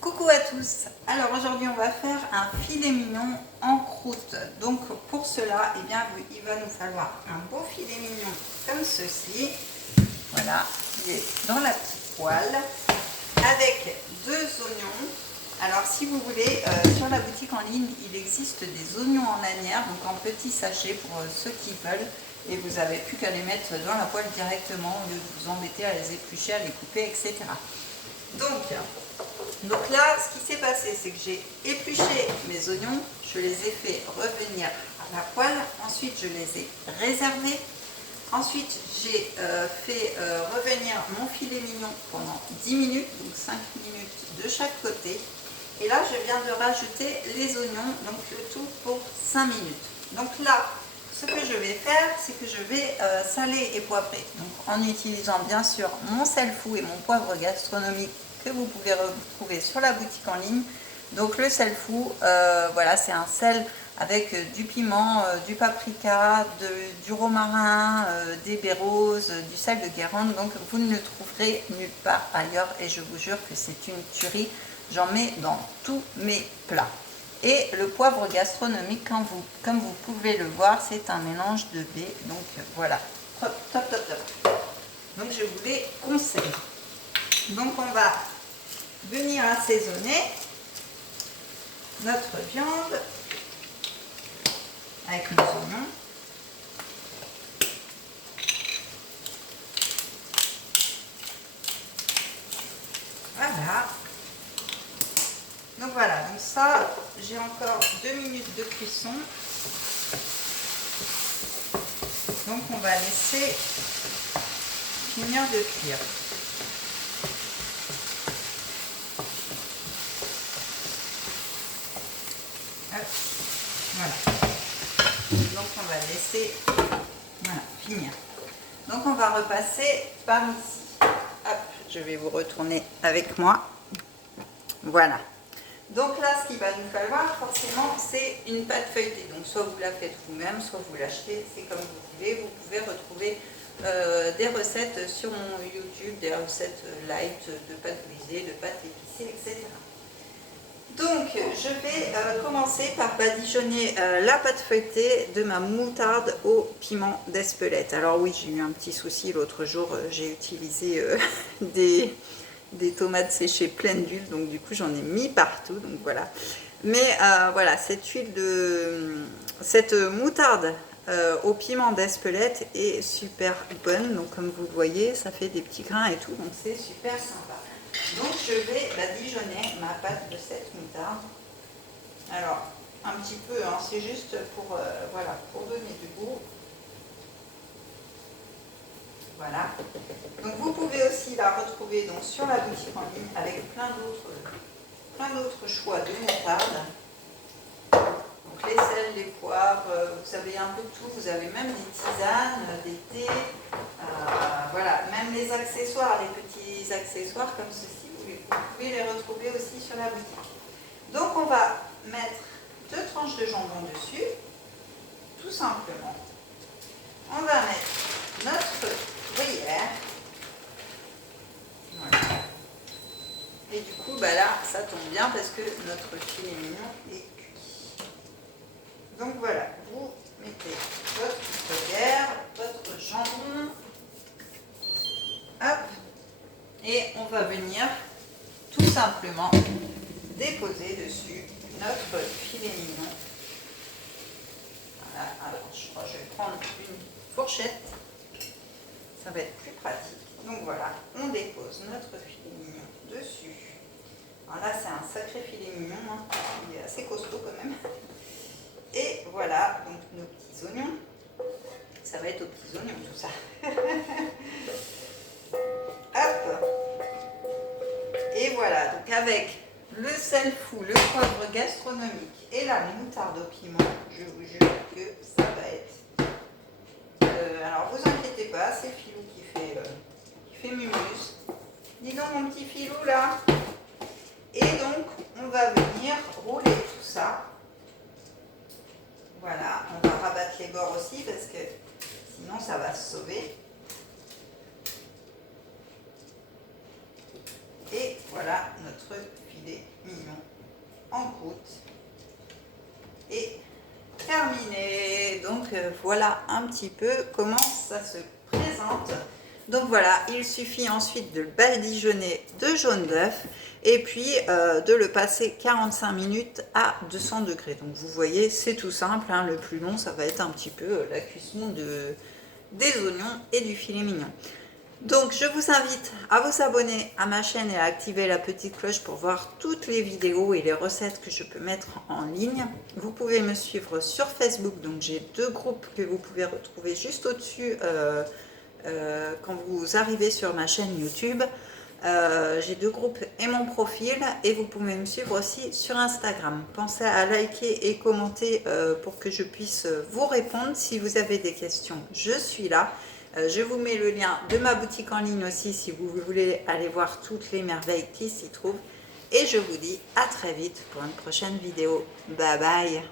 Coucou à tous. Alors aujourd'hui on va faire un filet mignon en croûte. Donc pour cela, eh bien, il va nous falloir un beau filet mignon comme ceci. Voilà, qui est dans la petite poêle avec 2 oignons. Alors si vous voulez, sur la boutique en ligne, il existe des oignons en lanière, donc en petits sachets pour ceux qui veulent. Et vous n'avez plus qu'à les mettre dans la poêle directement au lieu de vous embêter à les éplucher, à les couper, etc. Donc là, ce qui s'est passé, c'est que j'ai épluché mes oignons, je les ai fait revenir à la poêle, ensuite je les ai réservés, ensuite j'ai fait revenir mon filet mignon pendant 10 minutes, donc 5 minutes de chaque côté, et là je viens de rajouter les oignons, donc le tout pour 5 minutes. Donc là, ce que je vais faire, c'est que je vais saler et poivrer, donc en utilisant bien sûr mon sel fou et mon poivre gastronomique que vous pouvez retrouver sur la boutique en ligne. Donc le sel fou, voilà, c'est un sel avec du piment, du paprika, du romarin, des baies roses, du sel de Guérande. Donc vous ne le trouverez nulle part ailleurs et je vous jure que c'est une tuerie. J'en mets dans tous mes plats. Et le poivre gastronomique, comme vous pouvez le voir, c'est un mélange de baies. Donc voilà, top, top, top, top. Donc je vous les conseille. Donc on va venir assaisonner notre viande avec nos oignons. Voilà. Donc voilà, donc ça, j'ai encore 2 minutes de cuisson. Donc on va laisser finir de cuire. Voilà. Donc on va laisser finir. Donc on va repasser par ici. Hop, je vais vous retourner avec moi. Voilà. Donc là, ce qu'il va nous falloir forcément, c'est une pâte feuilletée. Donc soit vous la faites vous-même, soit vous l'achetez, c'est comme vous voulez. Vous pouvez retrouver des recettes sur mon YouTube, des recettes light de pâte brisée, de pâte épicée, etc. Donc, je vais commencer par badigeonner la pâte feuilletée de ma moutarde au piment d'Espelette. Alors oui, j'ai eu un petit souci l'autre jour, j'ai utilisé des tomates séchées pleines d'huile, donc du coup j'en ai mis partout, donc voilà. Mais voilà, cette moutarde au piment d'Espelette est super bonne, donc comme vous le voyez, ça fait des petits grains et tout, donc c'est super sympa. Donc je vais badigeonner ma pâte de cette moutarde. Alors un petit peu, hein, c'est juste pour, voilà, pour donner du goût. Voilà. Donc vous pouvez aussi la retrouver donc, sur la boutique en ligne avec plein d'autres choix de moutarde. Donc les sels, les poivres, vous avez un peu de tout. Vous avez même des tisanes, des thés, voilà, même les accessoires, les petits accessoires comme ceci. Vous pouvez les retrouver aussi sur la boutique. Donc on va mettre 2 tranches de jambon dessus, tout simplement. On va mettre notre gruyère. Voilà. Et du coup, bah là, ça tombe bien parce que notre filet mignon est cuit. Donc voilà, vous mettez votre gruyère, votre jambon. Hop. Et on va venir tout simplement déposer dessus notre filet mignon. Voilà, alors je crois que je vais prendre une fourchette, ça va être plus pratique. Donc voilà, on dépose notre filet mignon dessus. Alors là c'est un sacré filet mignon, hein. Il est assez costaud quand même. Et voilà, donc nos petits oignons, ça va être aux petits oignons tout ça. Hop. Et voilà, donc avec le sel fou, le poivre gastronomique et la moutarde au piment, je vous jure que ça va être... alors vous inquiétez pas, c'est Filou qui fait mumus. Dis donc mon petit Filou là. Et donc on va venir rouler tout ça. Voilà, on va rabattre les bords aussi parce que sinon ça va se sauver. Et voilà. voilà notre filet mignon en croûte et terminé. Donc voilà un petit peu comment ça se présente. Donc voilà, il suffit ensuite de le badigeonner de jaune d'œuf et puis de le passer 45 minutes à 200 degrés. Donc vous voyez, c'est tout simple, hein. Le plus long, ça va être un petit peu la cuisson des oignons et du filet mignon. Donc je vous invite à vous abonner à ma chaîne et à activer la petite cloche pour voir toutes les vidéos et les recettes que je peux mettre en ligne. Vous pouvez me suivre sur Facebook, donc j'ai 2 groupes que vous pouvez retrouver juste au-dessus quand vous arrivez sur ma chaîne YouTube. J'ai 2 groupes et mon profil, et vous pouvez me suivre aussi sur Instagram. Pensez à liker et commenter pour que je puisse vous répondre. Si vous avez des questions, je suis là. Je vous mets le lien de ma boutique en ligne aussi si vous voulez aller voir toutes les merveilles qui s'y trouvent. Et je vous dis à très vite pour une prochaine vidéo. Bye bye!